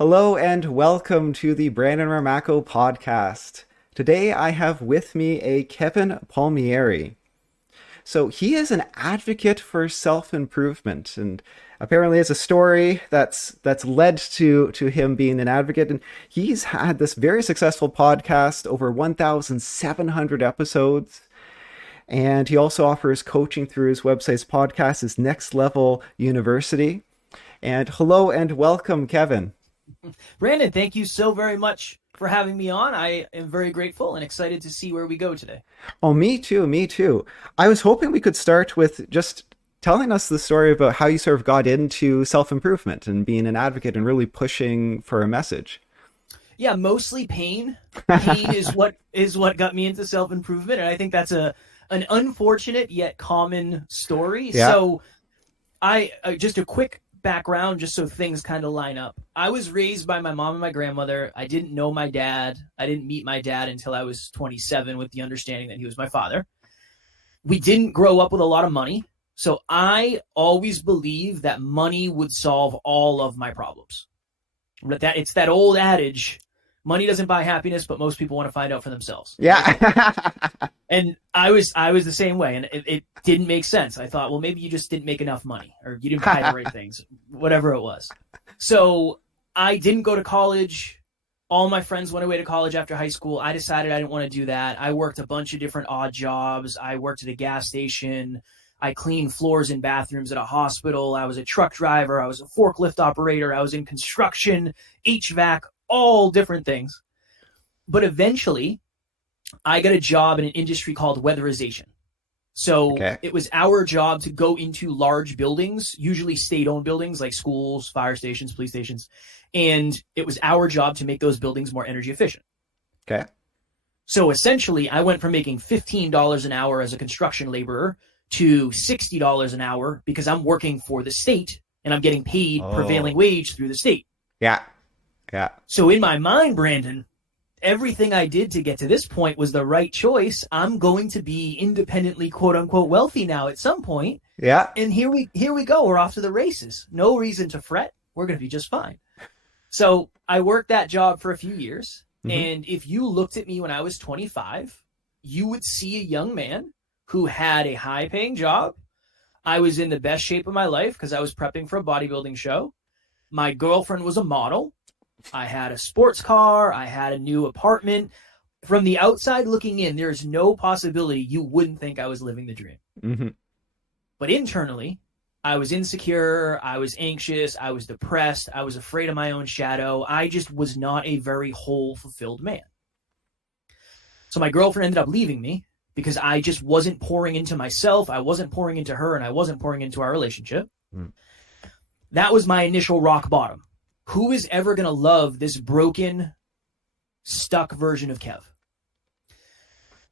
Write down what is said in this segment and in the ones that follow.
Hello and welcome to the Brandon Ramacco podcast. Today I have with me a Kevin Palmieri. So he is an advocate for self-improvement, and apparently it's a story that's led to him being an advocate. And he's had this very successful podcast, over 1,700 episodes. And he also offers coaching through his website's podcast, his Next Level University. And hello and welcome, Kevin. Brandon, thank you so very much for having me on. I am very grateful and excited to see where we go today. Oh, me too, me too. I was hoping we could start with just telling us the story about how you sort of got into self-improvement and being an advocate and really pushing for a message. Yeah, mostly pain. Pain is what got me into self-improvement, and I think that's an unfortunate yet common story. Yeah. So I just a quick background just so things kind of line up. I was raised by my mom and my grandmother. I didn't know my dad. I didn't meet my dad until I was 27 with the understanding that he was my father. We didn't grow up with a lot of money. So I always believed that money would solve all of my problems. But it's that old adage, money doesn't buy happiness, but most people want to find out for themselves. Yeah. And I was the same way, and it didn't make sense. I thought, well, maybe you just didn't make enough money, or you didn't buy the right things, whatever it was. So I didn't go to college. All my friends went away to college after high school. I decided I didn't want to do that. I worked a bunch of different odd jobs. I worked at a gas station. I cleaned floors and bathrooms at a hospital. I was a truck driver. I was a forklift operator. I was in construction, HVAC, all different things. But eventually, I got a job in an industry called weatherization. So It was our job to go into large buildings, usually state-owned buildings like schools, fire stations, police stations. And it was our job to make those buildings more energy efficient. Okay. So essentially, I went from making $15 an hour as a construction laborer to $60 an hour because I'm working for the state and I'm getting paid prevailing wage through the state. Yeah. Yeah. So in my mind, Brandon, everything I did to get to this point was the right choice. I'm going to be independently, quote unquote, wealthy now at some point. Yeah. And here we go. We're off to the races. No reason to fret. We're going to be just fine. So I worked that job for a few years. Mm-hmm. And if you looked at me when I was 25, you would see a young man who had a high paying job. I was in the best shape of my life because I was prepping for a bodybuilding show. My girlfriend was a model. I had a sports car. I had a new apartment. From the outside looking in, there's no possibility you wouldn't think I was living the dream. Mm-hmm. But internally, I was insecure. I was anxious. I was depressed. I was afraid of my own shadow. I just was not a very whole, fulfilled man. So my girlfriend ended up leaving me because I just wasn't pouring into myself. I wasn't pouring into her, and I wasn't pouring into our relationship. Mm. That was my initial rock bottom. Who is ever going to love this broken, stuck version of Kev?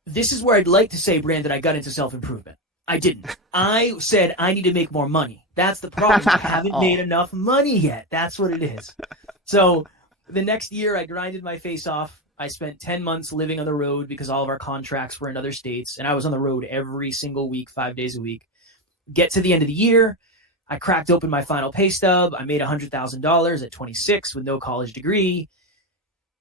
This is where I'd like to say, Brandon, I got into self-improvement. I didn't. I said I need to make more money. That's the problem. I haven't made enough money yet. That's what it is. So the next year, I grinded my face off. I spent 10 months living on the road because all of our contracts were in other states, and I was on the road every single week, 5 days a week. Get to the end of the year, I cracked open my final pay stub. I made $100,000 at 26 with no college degree,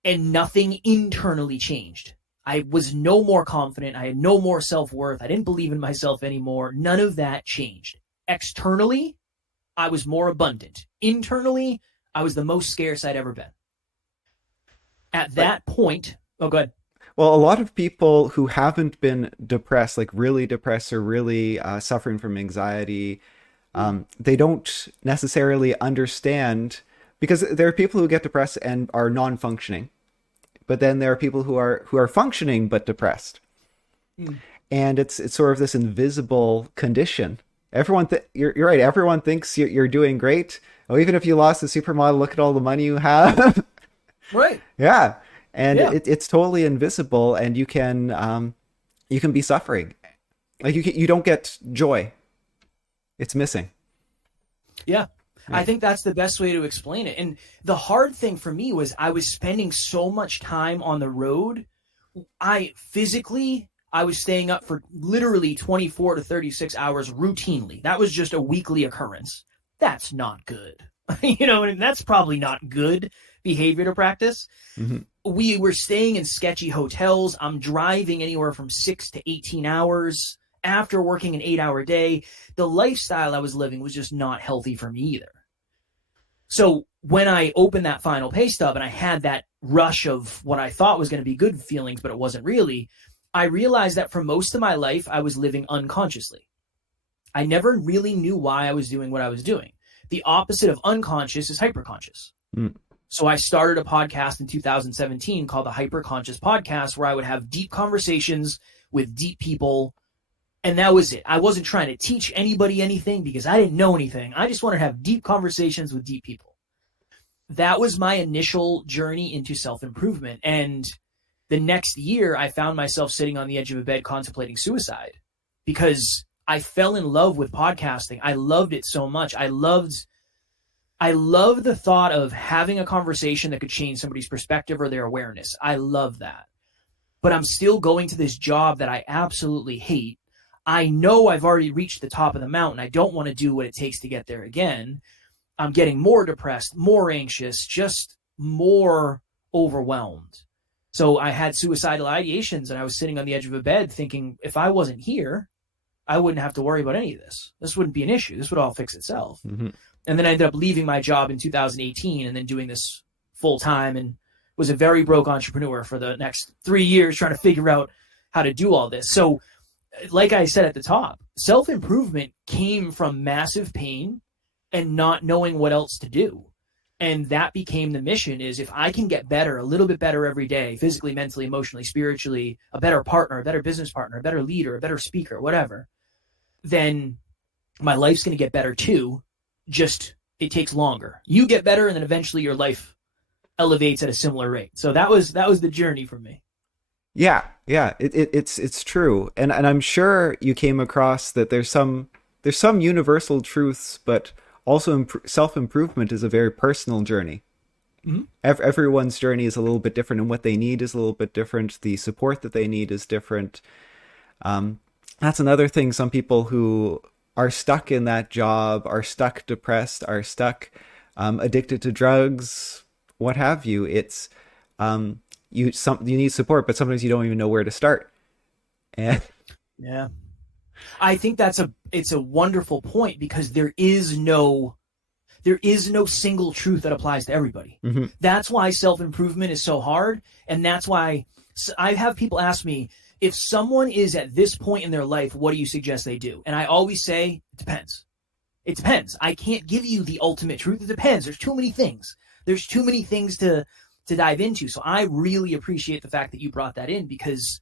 and nothing internally changed. I was no more confident. I had no more self-worth. I didn't believe in myself anymore. None of that changed. Externally, I was more abundant. Internally, I was the most scarce I'd ever been. At that point, go ahead. Well, a lot of people who haven't been depressed, like really depressed or really suffering from anxiety, they don't necessarily understand, because there are people who get depressed and are non-functioning, but then there are people who are functioning but depressed, and it's sort of this invisible condition. Everyone, you're right. Everyone thinks you're doing great. Oh, even if you lost the supermodel, look at all the money you have. Right. Yeah, and it's totally invisible, and you can be suffering, like you don't get joy. It's missing. Yeah. I think that's the best way to explain it. And the hard thing for me was I was spending so much time on the road. I was staying up for literally 24 to 36 hours routinely. That was just a weekly occurrence. That's not good. And that's probably not good behavior to practice. Hmm. We were staying in sketchy hotels. I'm driving anywhere from 6 to 18 hours after working an 8-hour day. The lifestyle I was living was just not healthy for me either. So when I opened that final pay stub and I had that rush of what I thought was going to be good feelings, but it wasn't really, I realized that for most of my life, I was living unconsciously. I never really knew why I was doing what I was doing. The opposite of unconscious is hyperconscious. Mm. So I started a podcast in 2017 called the Hyperconscious Podcast, where I would have deep conversations with deep people. And that was it. I wasn't trying to teach anybody anything because I didn't know anything. I just wanted to have deep conversations with deep people. That was my initial journey into self-improvement. And the next year, I found myself sitting on the edge of a bed contemplating suicide because I fell in love with podcasting. I loved it so much. I loved the thought of having a conversation that could change somebody's perspective or their awareness. I love that. But I'm still going to this job that I absolutely hate. I know I've already reached the top of the mountain. I don't want to do what it takes to get there again. I'm getting more depressed, more anxious, just more overwhelmed. So I had suicidal ideations and I was sitting on the edge of a bed thinking, if I wasn't here, I wouldn't have to worry about any of this. This wouldn't be an issue. This would all fix itself. Hmm. And then I ended up leaving my job in 2018 and then doing this full time and was a very broke entrepreneur for the next 3 years trying to figure out how to do all this. So like I said at the top, self-improvement came from massive pain and not knowing what else to do. And that became the mission is if I can get better, a little bit better every day, physically, mentally, emotionally, spiritually, a better partner, a better business partner, a better leader, a better speaker, whatever, then my life's going to get better too. Just it takes longer. You get better and then eventually your life elevates at a similar rate. So that was the journey for me. Yeah, it's true, and I'm sure you came across that there's some universal truths, but also self-improvement is a very personal journey. Mm-hmm. Everyone's journey is a little bit different, and what they need is a little bit different. The support that they need is different. That's another thing. Some people who are stuck in that job, are stuck depressed, are stuck addicted to drugs, what have you. It's you need support, but sometimes you don't even know where to start. And Yeah. I think it's a wonderful point because there is no single truth that applies to everybody. mm-hmm. That's why self-improvement is so hard. And that's why I have people ask me, if someone is at this point in their life, what do you suggest they do? And I always say, it depends. It depends. I can't give you the ultimate truth. It depends. There's too many things. There's too many things to dive into. So I really appreciate the fact that you brought that in because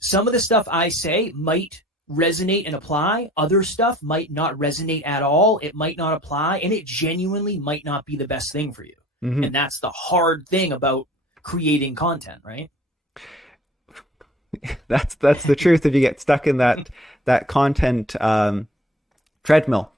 some of the stuff I say might resonate and apply. Other stuff might not resonate at all. It might not apply, and it genuinely might not be the best thing for you. Mm-hmm. And that's the hard thing about creating content, right? That's the truth. If you get stuck in that content treadmill.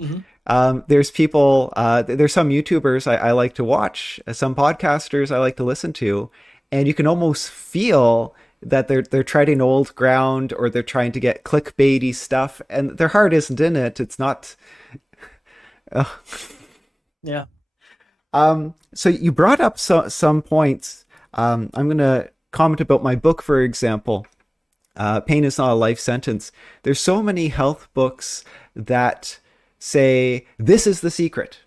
Mm-hmm. There's people, there's some YouTubers I like to watch, some podcasters I like to listen to, and you can almost feel that they're treading old ground or they're trying to get clickbaity stuff, and their heart isn't in it. It's not. Yeah. So you brought up some points. I'm gonna comment about my book, for example. Pain is not a life sentence. There's so many health books that say this is the secret,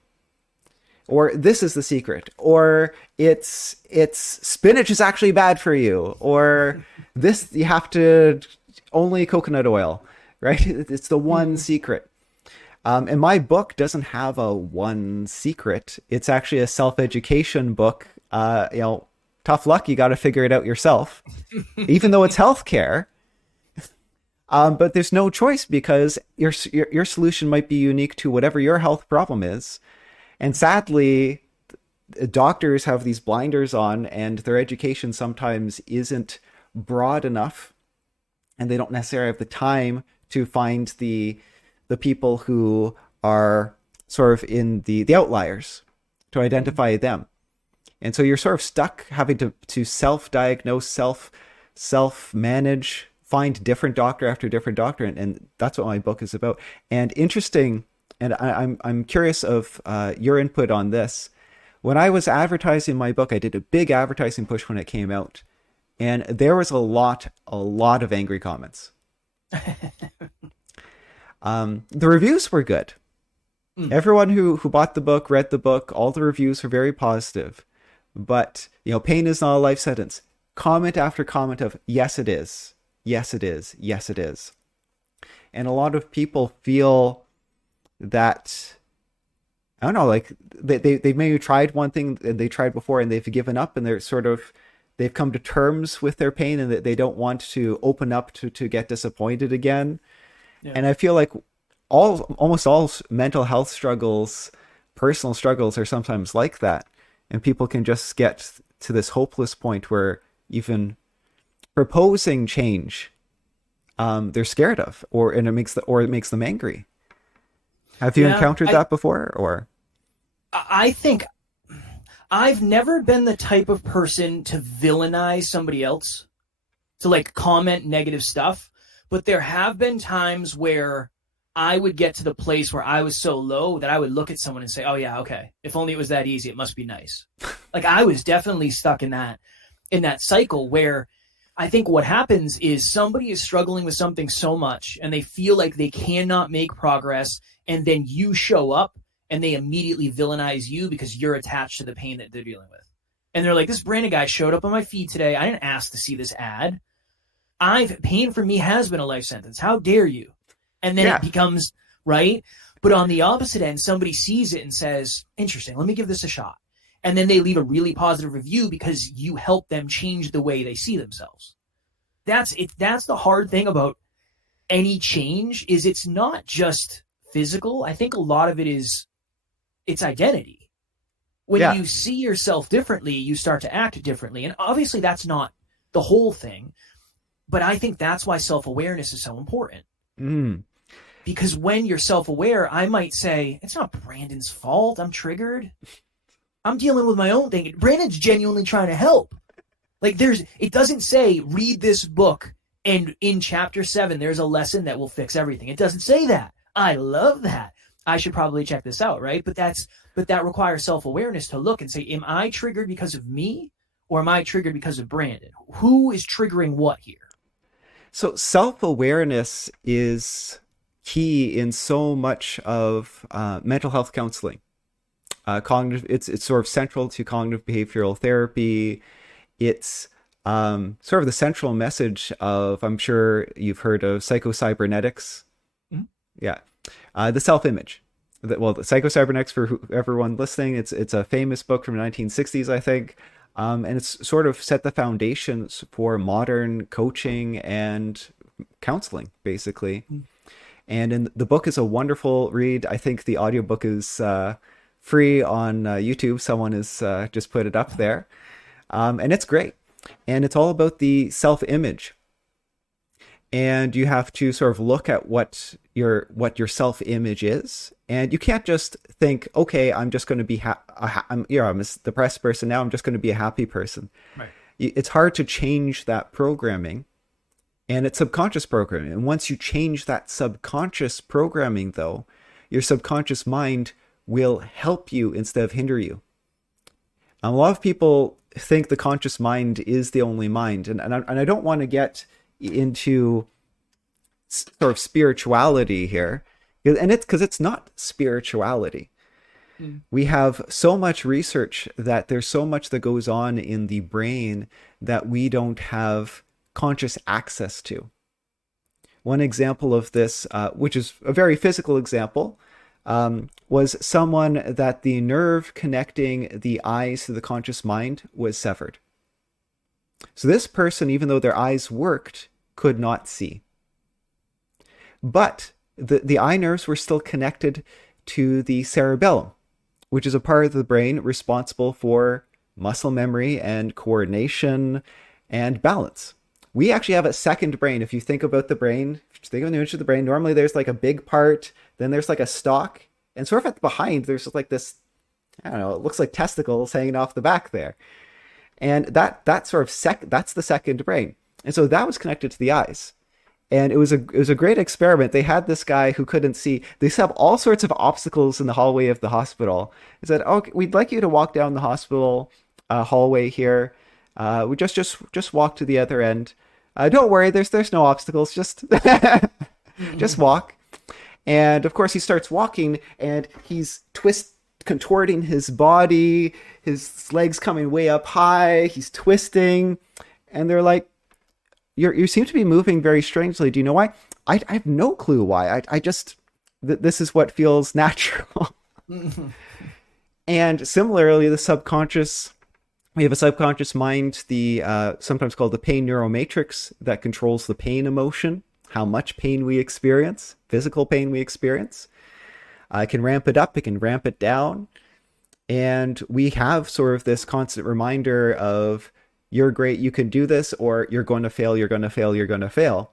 or this is the secret, or it's spinach is actually bad for you, or this you have to only coconut oil, right? It's the one secret. And my book doesn't have a one secret. It's actually a self-education book. Tough luck, you got to figure it out yourself, even though it's healthcare. But there's no choice because your solution might be unique to whatever your health problem is. And sadly, doctors have these blinders on and their education sometimes isn't broad enough, and they don't necessarily have the time to find the people who are sort of in the outliers to identify them. And so you're sort of stuck having to self-diagnose, self-manage, find different doctor after different doctor. And that's what my book is about. And interesting, and I'm curious of your input on this. When I was advertising my book, I did a big advertising push when it came out, and there was a lot of angry comments. The reviews were good. Mm. Everyone who bought the book, read the book, all the reviews were very positive. But, pain is not a life sentence. Comment after comment of, yes, it is. Yes, it is. Yes, it is. And a lot of people feel that, I don't know, like they maybe tried one thing and they tried before and they've given up and they've come to terms with their pain and that they don't want to open up to get disappointed again. Yeah. And I feel like almost all mental health struggles, personal struggles are sometimes like that. And people can just get to this hopeless point where even proposing change, they're scared of, and it makes them angry. Have you Yeah, encountered that before, or? I think I've never been the type of person to villainize somebody else, to like comment negative stuff, but there have been times where I would get to the place where I was so low that I would look at someone and say, "Oh yeah, okay. If only it was that easy, it must be nice." Like I was definitely stuck in that cycle where I think what happens is somebody is struggling with something so much and they feel like they cannot make progress, and then you show up and they immediately villainize you because you're attached to the pain that they're dealing with. And they're like, "This Brandon guy showed up on my feed today. I didn't ask to see this ad. Pain for me has been a life sentence. How dare you?" And then Yeah. it becomes right. But on the opposite end, somebody sees it and says, "Interesting, let me give this a shot." And then they leave a really positive review because you help them change the way they see themselves. That's it. That's the hard thing about any change is it's not just physical. I think a lot of it is it's identity. When Yeah. you see yourself differently, you start to act differently. And obviously that's not the whole thing. But I think that's why self-awareness is so important. Mm. Because when you're self-aware, I might say, it's not Brandon's fault. I'm triggered. I'm dealing with my own thing. Brandon's genuinely trying to help. Like it doesn't say read this book and in chapter 7 there's a lesson that will fix everything. It doesn't say that. I love that. I should probably check this out, right? But that requires self-awareness to look and say, am I triggered because of me or am I triggered because of Brandon? Who is triggering what here? So self-awareness is key in so much of mental health counseling. Cognitive, it's sort of central to cognitive behavioral therapy. It's sort of the central message of, I'm sure you've heard of psychocybernetics. Mm-hmm. Yeah. The self-image. The psychocybernetics, for everyone listening, it's a famous book from the 1960s, I think. And it's sort of set the foundations for modern coaching and counseling, basically. Mm-hmm. And the book is a wonderful read. I think the audiobook is free on YouTube. Someone has just put it up there. And it's great. And it's all about the self-image. And you have to sort of look at what your self-image is. And you can't just think, okay, I'm just going to be I'm a depressed person now. I'm just going to be a happy person. Right. It's hard to change that programming. And it's subconscious programming. And once you change that subconscious programming, though, your subconscious mind will help you instead of hinder you. A lot of people think the conscious mind is the only mind. And I don't want to get into sort of spirituality here. And it's because it's not spirituality. Mm. We have so much research that there's so much that goes on in the brain that we don't have conscious access to. One example of this, which is a very physical example, was someone that the nerve connecting the eyes to the conscious mind was severed. So this person, even though their eyes worked, could not see. But the eye nerves were still connected to the cerebellum, which is a part of the brain responsible for muscle memory and coordination and balance. We actually have a second brain. If you think about the brain, think of an image of the brain, normally there's like a big part, then there's like a stalk, and sort of at the behind, there's like this, I don't know, it looks like testicles hanging off the back there. And that sort of that's the second brain. And so that was connected to the eyes. And it was a great experiment. They had this guy who couldn't see. They set up all sorts of obstacles in the hallway of the hospital. They said, "Oh, we'd like you to walk down the hospital hallway here. We just walk to the other end. Don't worry, there's no obstacles. Just just walk." And of course, he starts walking, and he's contorting his body. His legs coming way up high. He's twisting, and they're like, you seem to be moving very strangely. Do you know why? I have no clue why. I just this is what feels natural. And similarly, we have a subconscious mind, the sometimes called the pain neuromatrix, that controls the pain emotion, how much pain we experience, physical pain we experience. It can ramp it up, it can ramp it down. And we have sort of this constant reminder of, you're great, you can do this, or you're going to fail, you're going to fail, you're going to fail.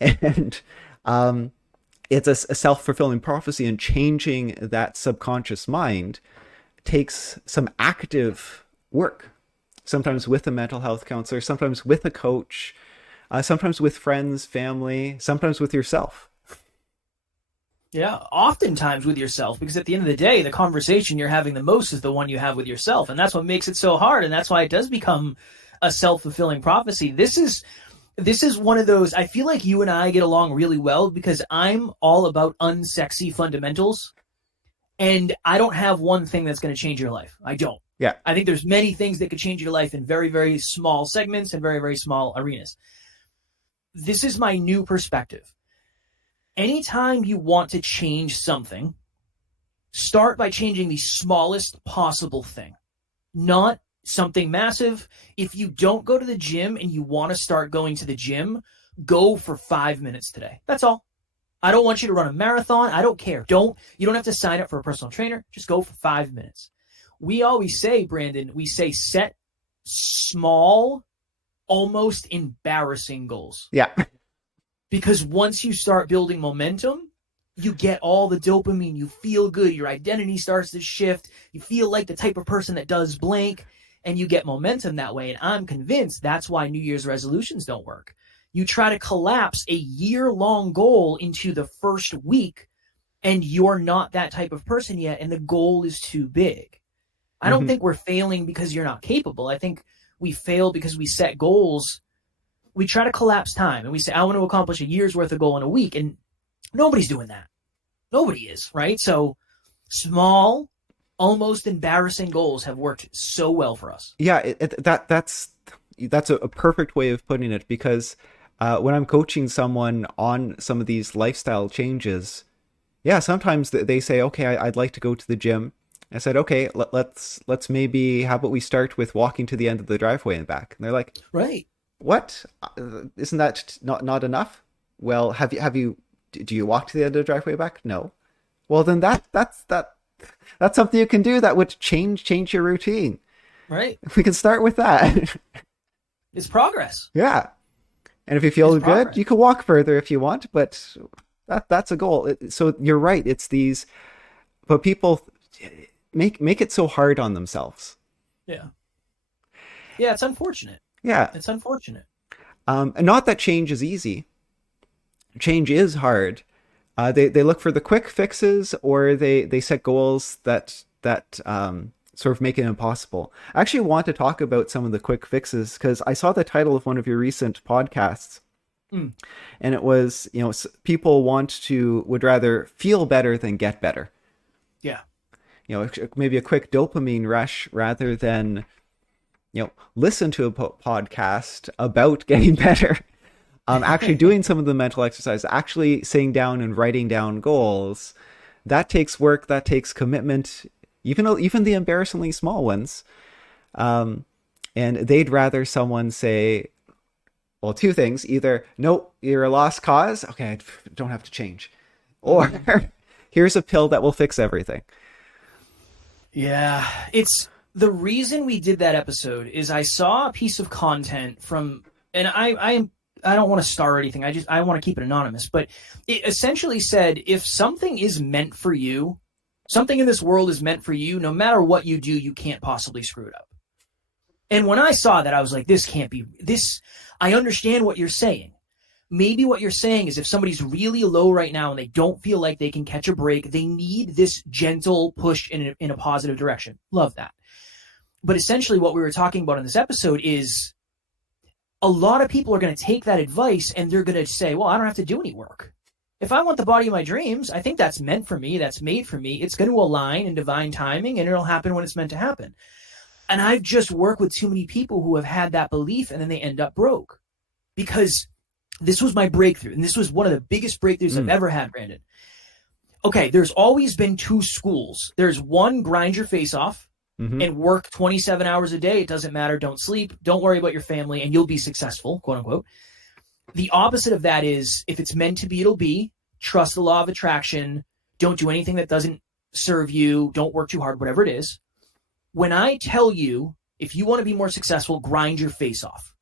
And it's a self-fulfilling prophecy, and changing that subconscious mind takes some active work, sometimes with a mental health counselor, sometimes with a coach, sometimes with friends, family, sometimes with yourself. Yeah, oftentimes with yourself, because at the end of the day, the conversation you're having the most is the one you have with yourself. And that's what makes it so hard. And that's why it does become a self-fulfilling prophecy. This is one of those, I feel like you and I get along really well because I'm all about unsexy fundamentals. And I don't have one thing that's going to change your life. I don't. Yeah. I think there's many things that could change your life in very, very small segments and very, very small arenas. This is my new perspective. Anytime you want to change something, start by changing the smallest possible thing, not something massive. If you don't go to the gym and you want to start going to the gym, go for 5 minutes today. That's all. I don't want you to run a marathon. I don't care. You don't have to sign up for a personal trainer. Just go for 5 minutes. We always say, Brandon, set small, almost embarrassing goals. Yeah. Because once you start building momentum, you get all the dopamine, you feel good, your identity starts to shift, you feel like the type of person that does blank, and you get momentum that way. And I'm convinced that's why New Year's resolutions don't work. You try to collapse a year-long goal into the first week, and you're not that type of person yet, and the goal is too big. I don't think we're failing because you're not capable. I think we fail because we set goals. We try to collapse time, and we say, I want to accomplish a year's worth of goal in a week, and nobody's doing that. Nobody is, right? So small, almost embarrassing goals have worked so well for us. Yeah, that's a perfect way of putting it, because when I'm coaching someone on some of these lifestyle changes, yeah, sometimes they say, okay, I'd like to go to the gym. I said, okay, let's maybe, how about we start with walking to the end of the driveway and back? And they're like, right. What? Isn't that not enough? Well, do you walk to the end of the driveway back? No. Well, then that's something you can do that would change your routine. Right. We can start with that. It's progress. Yeah. And if you feel good, you can walk further if you want, but that's a goal. So you're right. It's these, but people make it so hard on themselves. Yeah. Yeah, it's unfortunate. Yeah. It's unfortunate. And not that change is easy. Change is hard. They look for the quick fixes, or they set goals that sort of make it impossible. I actually want to talk about some of the quick fixes, because I saw the title of one of your recent podcasts, and it was, people would rather feel better than get better. Yeah. Maybe a quick dopamine rush rather than, listen to a podcast about getting better. Actually doing some of the mental exercise, actually sitting down and writing down goals, that takes work, that takes commitment, even the embarrassingly small ones. And they'd rather someone say, well, two things: either, nope, you're a lost cause, okay, I don't have to change, or here's a pill that will fix everything. Yeah, it's the reason we did that episode is I saw a piece of content from, and I don't want to star anything. I want to keep it anonymous, but it essentially said, if something is meant for you, something in this world is meant for you, no matter what you do, you can't possibly screw it up. And when I saw that, I was like, this can't be this. I understand what you're saying. maybe what you're saying is if somebody's really low right now and they don't feel like they can catch a break, they need this gentle push in a positive direction. Love that. But essentially what we were talking about in this episode is a lot of people are going to take that advice and they're going to say, well, I don't have to do any work. If I want the body of my dreams, I think that's meant for me. That's made for me. It's going to align in divine timing and it'll happen when it's meant to happen. And I've just worked with too many people who have had that belief and then they end up broke because this was my breakthrough. And this was one of the biggest breakthroughs I've ever had, Brandon. Okay, there's always been two schools. There's one, grind your face off and work 27 hours a day. It doesn't matter. Don't sleep. Don't worry about your family and you'll be successful, quote unquote. The opposite of that is if it's meant to be, it'll be. Trust the law of attraction. Don't do anything that doesn't serve you. Don't work too hard, whatever it is. When I tell you, if you want to be more successful, grind your face off.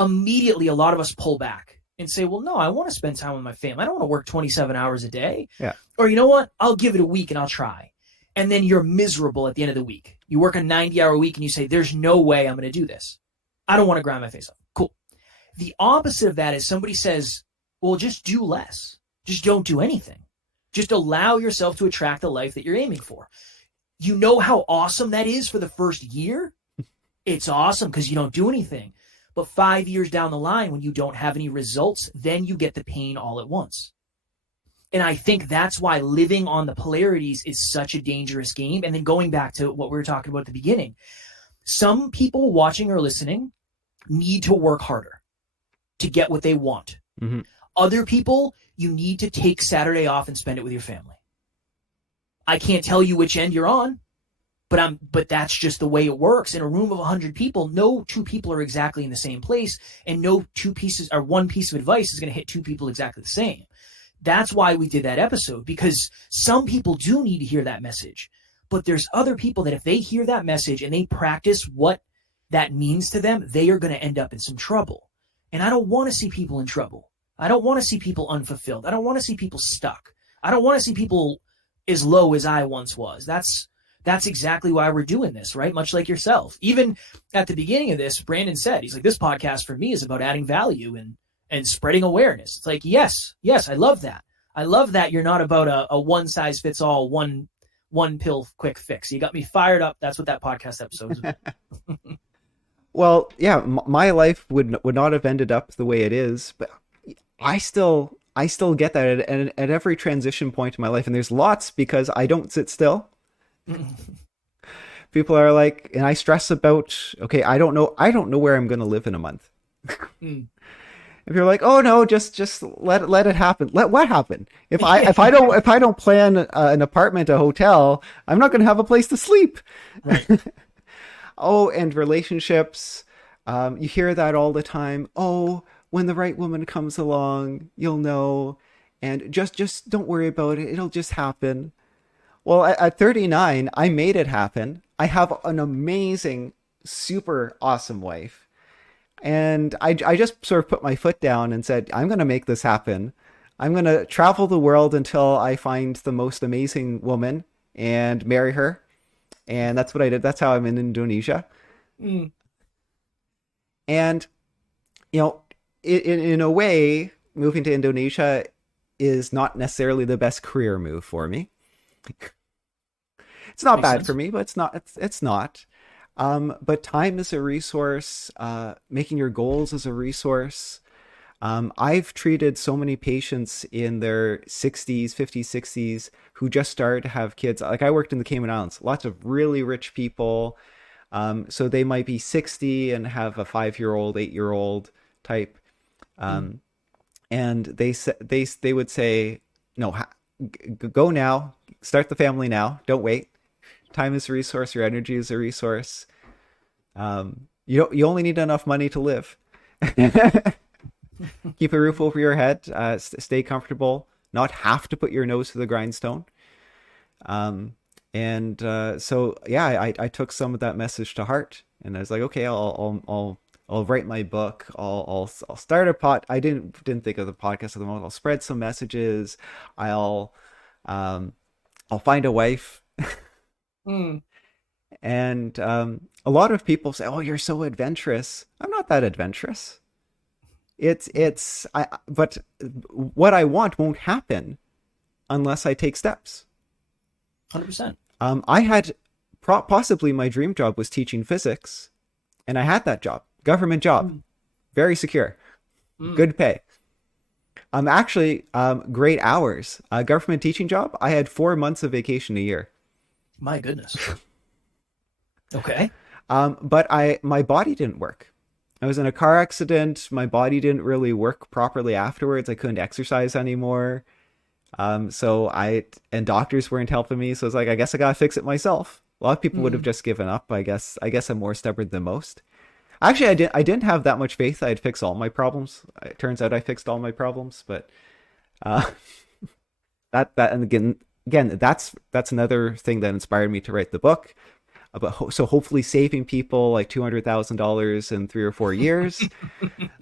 Immediately, a lot of us pull back and say, well, no, I want to spend time with my family. I don't want to work 27 hours a day. Yeah. Or you know what? I'll give it a week and I'll try. And then you're miserable at the end of the week. You work a 90-hour week and you say, there's no way I'm going to do this. I don't want to grind my face off. Cool. The opposite of that is somebody says, well, just do less. Just don't do anything. Just allow yourself to attract the life that you're aiming for. You know how awesome that is for the first year? It's awesome because you don't do anything. But 5 years down the line, when you don't have any results, then you get the pain all at once. And I think that's why living on the polarities is such a dangerous game. And then going back to what we were talking about at the beginning, some people watching or listening need to work harder to get what they want. Mm-hmm. Other people, you need to take Saturday off and spend it with your family. I can't tell you which end you're on, but that's just the way it works. In a room of 100 people, no two people are exactly in the same place, and no two pieces or one piece of advice is going to hit two people exactly the same. That's why we did that episode, because some people do need to hear that message, but there's other people that if they hear that message and they practice what that means to them, they are going to end up in some trouble. And I don't want to see people in trouble. I don't want to see people unfulfilled. I don't want to see people stuck. I don't want to see people as low as I once was. That's exactly why we're doing this, right? Much like yourself. Even at the beginning of this, Brandon said, he's like, this podcast for me is about adding value and spreading awareness. It's like, yes, I love that. I love that you're not about a one size fits all, one pill quick fix. You got me fired up. That's what that podcast episode is about. Well, yeah, my life would not have ended up the way it is, but I still get that at every transition point in my life. And there's lots because I don't sit still. People are like, and I stress about, okay, I don't know where I'm going to live in a month. If you're like, oh no, just let it happen. Let what happen? If I don't plan an apartment, a hotel, I'm not going to have a place to sleep. Right. Oh, and relationships, you hear that all the time. Oh, when the right woman comes along, you'll know, and just don't worry about it. It'll just happen. Well, at 39, I made it happen. I have an amazing, super awesome wife. And I just sort of put my foot down and said, I'm going to make this happen. I'm going to travel the world until I find the most amazing woman and marry her. And that's what I did. That's how I'm in Indonesia. And, you know, in a way, moving to Indonesia is not necessarily the best career move for me. It's not bad for me, but it's not. But time is a resource. Making your goals is a resource. I've treated so many patients in their 60s, 50s, 60s who just started to have kids. Like I worked in the Cayman Islands, lots of really rich people. So they might be 60 and have a 5-year-old, 8-year-old type. And they would say, no, go now, start the family now. Don't wait. Time is a resource. Your energy is a resource. You only need enough money to live. Keep a roof over your head. Stay comfortable. Not have to put your nose to the grindstone. So yeah, I took some of that message to heart, and I was like, okay, I'll write my book. I'll start a pod. I didn't think of the podcast at the moment. I'll spread some messages. I'll find a wife. And a lot of people say, oh, you're so adventurous. I'm not that adventurous. but what I want won't happen unless I take steps. 100%. I had possibly my dream job was teaching physics, and I had that job, government job, very secure, good pay. Actually, great hours. Government teaching job. I had 4 months of vacation a year. My goodness. Okay. But my body didn't work. I was in a car accident. My body didn't really work properly afterwards. I couldn't exercise anymore. And doctors weren't helping me. So it's like, I guess I gotta fix it myself. A lot of people would have just given up. I guess I'm more stubborn than most. Actually, I didn't have that much faith I'd fix all my problems. It turns out I fixed all my problems, but and again, that's another thing that inspired me to write the book. So hopefully saving people like $200,000 in 3 or 4 years,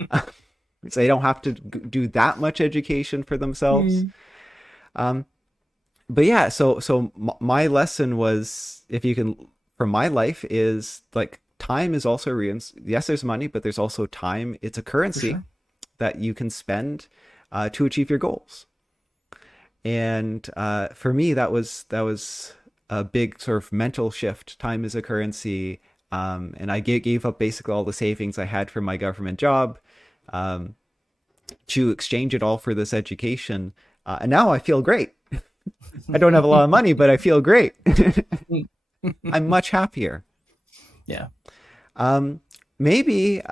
so they don't have to do that much education for themselves. But yeah, so my lesson was, if you can, from my life, is like, time is also yes, there's money, but there's also time. It's a currency that you can spend to achieve your goals. And for me, that was a big sort of mental shift. Time is a currency. And I gave up basically all the savings I had from my government job to exchange it all for this education. And now I feel great. I don't have a lot of money, but I feel great. I'm much happier. Yeah. Maybe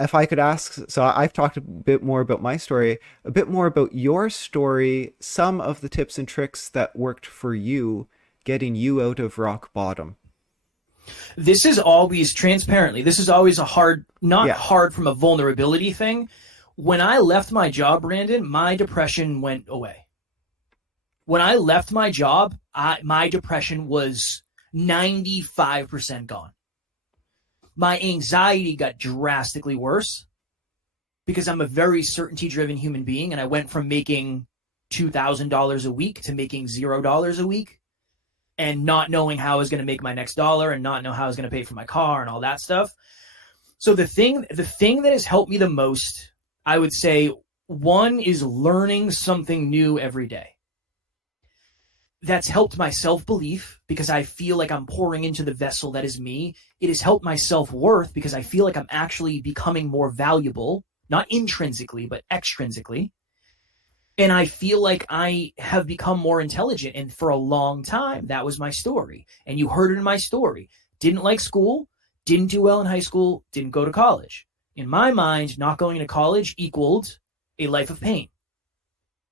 if I could ask, so I've talked a bit more about my story, a bit more about your story, some of the tips and tricks that worked for you, getting you out of rock bottom. This is always, transparently, this is always a hard, hard from a vulnerability thing. When I left my job, Brandon, my depression went away. When I left my job, my depression was 95% gone. My anxiety got drastically worse because I'm a very certainty-driven human being, and I went from making $2,000 a week to making $0 a week, and not knowing how I was going to make my next dollar, and not know how I was going to pay for my car and all that stuff. So the thing that has helped me the most, I would say, one is learning something new every day. That's helped my self-belief because I feel like I'm pouring into the vessel that is me. It has helped my self-worth because I feel like I'm actually becoming more valuable, not intrinsically, but extrinsically. And I feel like I have become more intelligent. And for a long time, that was my story. And you heard it in my story. Didn't like school, didn't do well in high school, didn't go to college. In my mind, not going to college equaled a life of pain.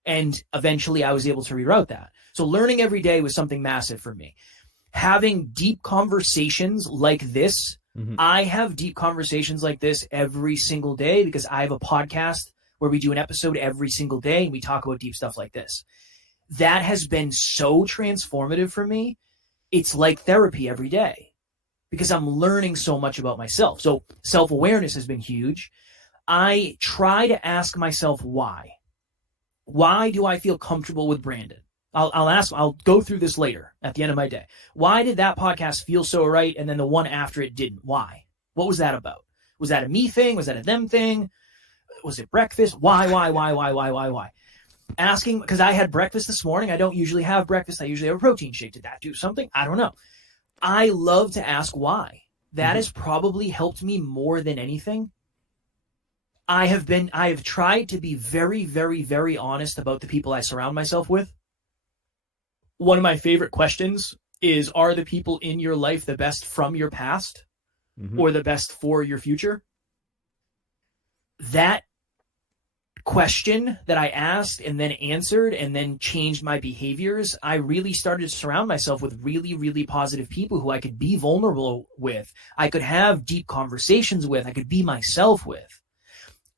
And eventually I was able to reroute that. So learning every day was something massive for me. Having deep conversations like this, I have deep conversations like this every single day because I have a podcast where we do an episode every single day and we talk about deep stuff like this. That has been so transformative for me. It's like therapy every day because I'm learning so much about myself. So self-awareness has been huge. I try to ask myself why. Why do I feel comfortable with Brandon? I'll go through this later at the end of my day. Why did that podcast feel so right and then the one after it didn't? Why? What was that about? Was that a me thing? Was that a them thing? Was it breakfast? Why? Asking, because I had breakfast this morning. I don't usually have breakfast. I usually have a protein shake. Did that do something? I don't know. I love to ask why. That has probably helped me more than anything. I have tried to be very, very, very honest about the people I surround myself with. One of my favorite questions is, are the people in your life the best from your past or the best for your future? That question that I asked and then answered and then changed my behaviors, I really started to surround myself with really, really positive people who I could be vulnerable with. I could have deep conversations with. I could be myself with.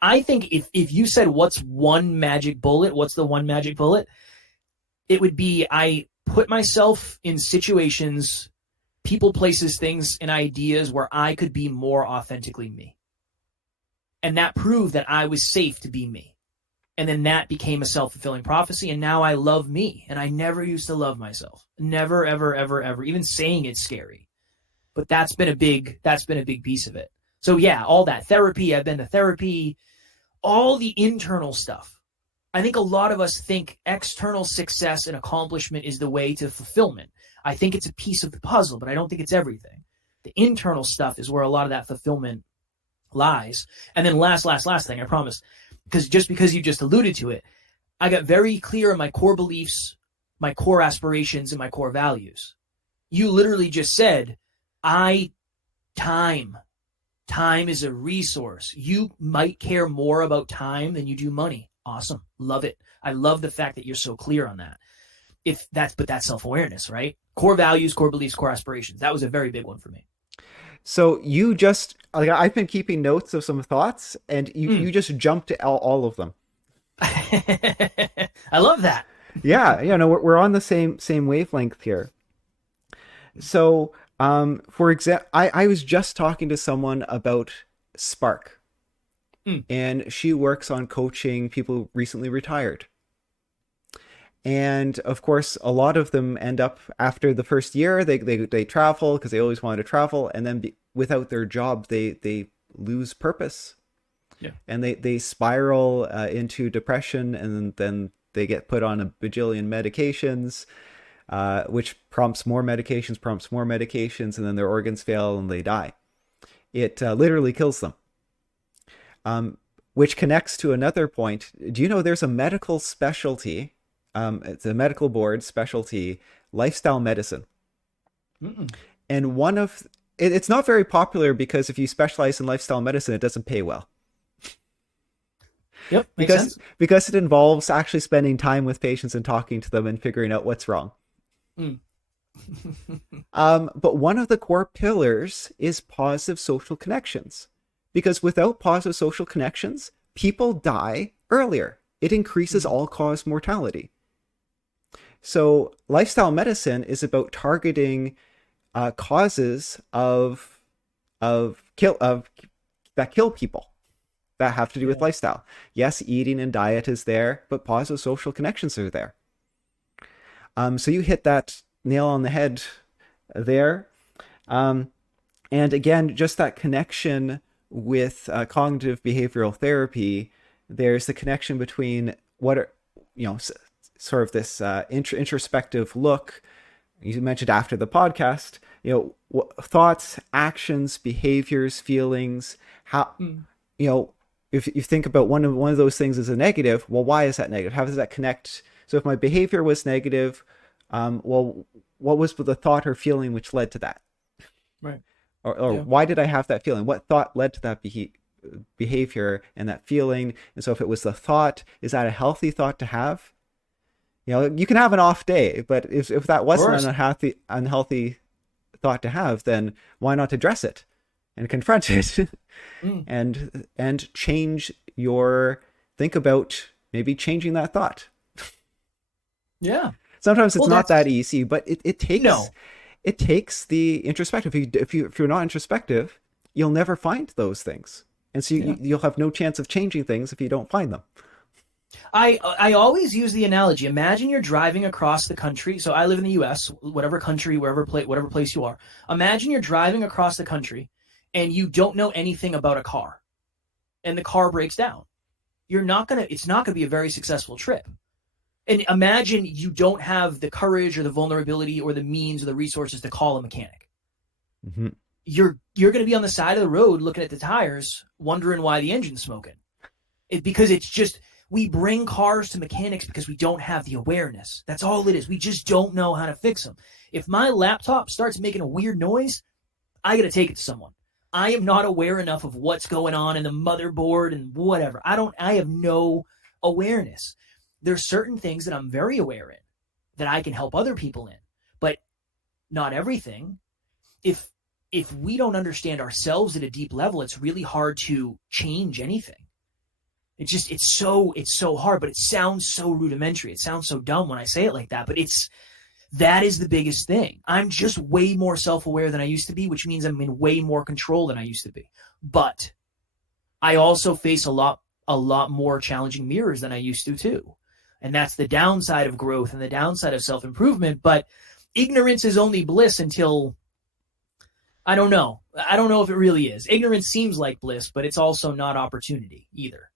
I think if you said, what's one magic bullet, what's the one magic bullet? It would be, I put myself in situations, people, places, things, and ideas where I could be more authentically me. And that proved that I was safe to be me. And then that became a self-fulfilling prophecy. And now I love me. And I never used to love myself. Never, ever, ever, ever. Even saying it's scary. But that's been a big piece of it. So yeah, all that therapy. I've been to therapy. all the internal stuff. I think a lot of us think external success and accomplishment is the way to fulfillment. I think it's a piece of the puzzle, but I don't think it's everything. The internal stuff is where a lot of that fulfillment lies. And then last thing, I promise, because you just alluded to it, I got very clear on my core beliefs, my core aspirations, and my core values. You literally just said, time is a resource. You might care more about time than you do money. Awesome. Love it. I love the fact that you're so clear on that. But that's self-awareness, right? Core values, core beliefs, core aspirations. That was a very big one for me. So you just, like, I've been keeping notes of some thoughts, and you just jumped to all of them. I love that. Yeah, we're on the same wavelength here. So, for example, I was just talking to someone about Spark. And she works on coaching people who recently retired. And of course, a lot of them end up after the first year, they travel because they always wanted to travel. And then without their job, they lose purpose. Yeah. And they spiral into depression, and then they get put on a bajillion medications, which prompts more medications, and then their organs fail and they die. It literally kills them. Which connects to another point. Do you know there's a medical specialty? It's a medical board specialty, lifestyle medicine. Mm-mm. And it's not very popular because if you specialize in lifestyle medicine, it doesn't pay well. Yep, makes sense. Because it involves actually spending time with patients and talking to them and figuring out what's wrong. But one of the core pillars is positive social connections. Because without positive social connections, people die earlier. It increases all-cause mortality. So lifestyle medicine is about targeting causes that kill people that have to do with lifestyle. Yes, eating and diet is there, but positive social connections are there. So you hit that nail on the head there. And again, just that connection with cognitive behavioral therapy, there's the connection between sort of this introspective look. You mentioned after the podcast, thoughts, actions, behaviors, feelings. How if you think about one of those things as a negative, well, why is that negative? How does that connect? So if my behavior was negative, well, what was the thought or feeling which led to that? Right. Or why did I have that feeling? What thought led to that behavior and that feeling? And so if it was the thought, is that a healthy thought to have? You can have an off day, but if that wasn't an unhealthy thought to have, then why not address it and confront it and think about maybe changing that thought. Yeah. Sometimes it's not that easy, but it takes the introspective. If you're not introspective, you'll never find those things. And so you'll have no chance of changing things if you don't find them. I always use the analogy. Imagine you're driving across the country. So I live in the U.S., whatever country, whatever place you are. Imagine you're driving across the country and you don't know anything about a car, and the car breaks down. It's not gonna be a very successful trip. And imagine you don't have the courage or the vulnerability or the means or the resources to call a mechanic. Mm-hmm. You're going to be on the side of the road looking at the tires, wondering why the engine's smoking. Because it's just, we bring cars to mechanics because we don't have the awareness. That's all it is. We just don't know how to fix them. If my laptop starts making a weird noise, I got to take it to someone. I am not aware enough of what's going on in the motherboard and whatever. I have no awareness. There's certain things that I'm very aware in that I can help other people in, but not everything. If we don't understand ourselves at a deep level, it's really hard to change anything. It's so hard, but it sounds so rudimentary. It sounds so dumb when I say it like that, but that is the biggest thing. I'm just way more self-aware than I used to be, which means I'm in way more control than I used to be. But I also face a lot more challenging mirrors than I used to too. And that's the downside of growth and the downside of self-improvement. But ignorance is only bliss until, I don't know. I don't know if it really is. Ignorance seems like bliss, but it's also not opportunity either.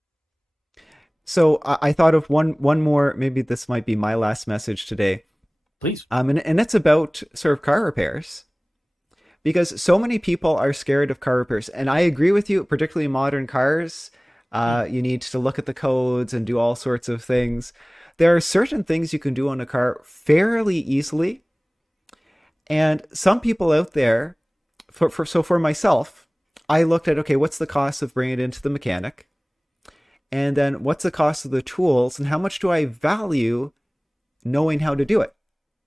So I thought of one more. Maybe this might be my last message today. Please. And it's about sort of car repairs, because so many people are scared of car repairs, and I agree with you. Particularly modern cars, you need to look at the codes and do all sorts of things. There are certain things you can do on a car fairly easily, and some people out there, for myself, I looked at, okay, what's the cost of bringing it into the mechanic, and then what's the cost of the tools, and how much do I value knowing how to do it.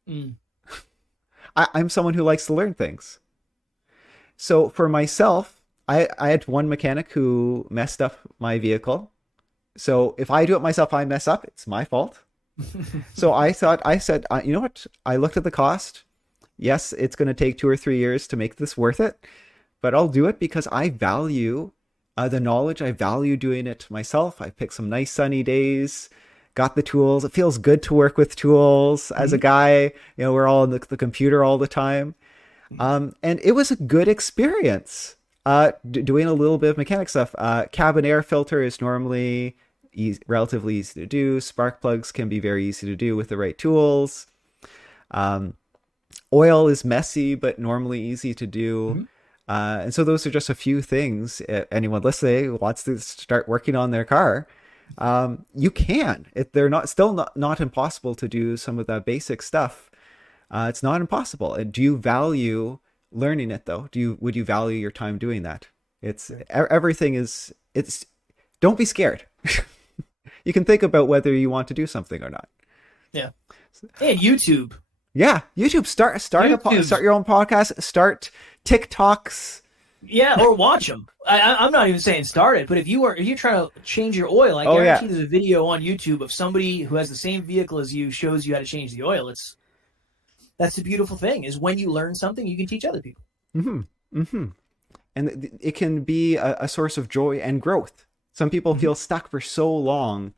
Mm. I'm someone who likes to learn things. So for myself, I had one mechanic who messed up my vehicle. So if I do it myself, I mess up, it's my fault. So I said, you know what? I looked at the cost. Yes, it's going to take 2 or 3 years to make this worth it, but I'll do it because I value the knowledge. I value doing it myself. I picked some nice sunny days, got the tools. It feels good to work with tools as a guy. We're all on the computer all the time. And it was a good experience. Doing a little bit of mechanic stuff. Cabin air filter is normally relatively easy to do. Spark plugs can be very easy to do with the right tools. Oil is messy, but normally easy to do. Mm-hmm. And so those are just a few things. Anyone listening who wants to start working on their car, you can. They're not impossible to do some of that basic stuff. It's not impossible. And do you value learning it though? Would you value your time doing that? Everything is. Don't be scared. You can think about whether you want to do something or not. Yeah. Hey, YouTube. Yeah, YouTube. Start your own podcast. Start TikToks. Yeah, or watch them. I'm not even saying start it, but if you're trying to change your oil, I guarantee there's a video on YouTube of somebody who has the same vehicle as you, shows you how to change the oil. That's the beautiful thing, is when you learn something, you can teach other people. Mm-hmm. Mm-hmm. And it can be a source of joy and growth. Some people feel stuck for so long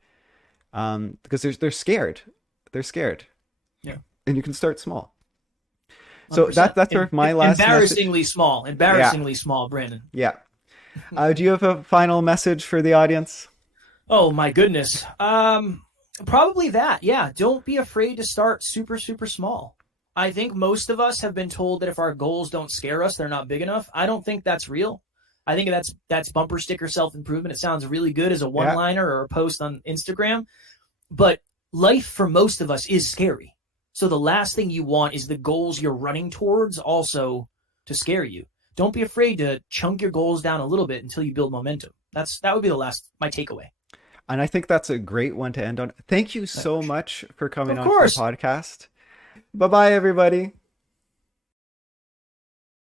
because they're scared. They're scared. Yeah. And you can start small. So 100%. that's sort of my last embarrassingly message. small. Embarrassingly small, Brandon. Yeah. Do you have a final message for the audience? Oh my goodness. Probably that. Yeah. Don't be afraid to start super, super small. I think most of us have been told that if our goals don't scare us, they're not big enough. I don't think that's real. I think that's bumper sticker self-improvement. It sounds really good as a one-liner or a post on Instagram, but life for most of us is scary. So the last thing you want is the goals you're running towards also to scare you. Don't be afraid to chunk your goals down a little bit until you build momentum. That would be my takeaway. And I think that's a great one to end on. Thank you so much for coming on the podcast. Bye-bye, everybody.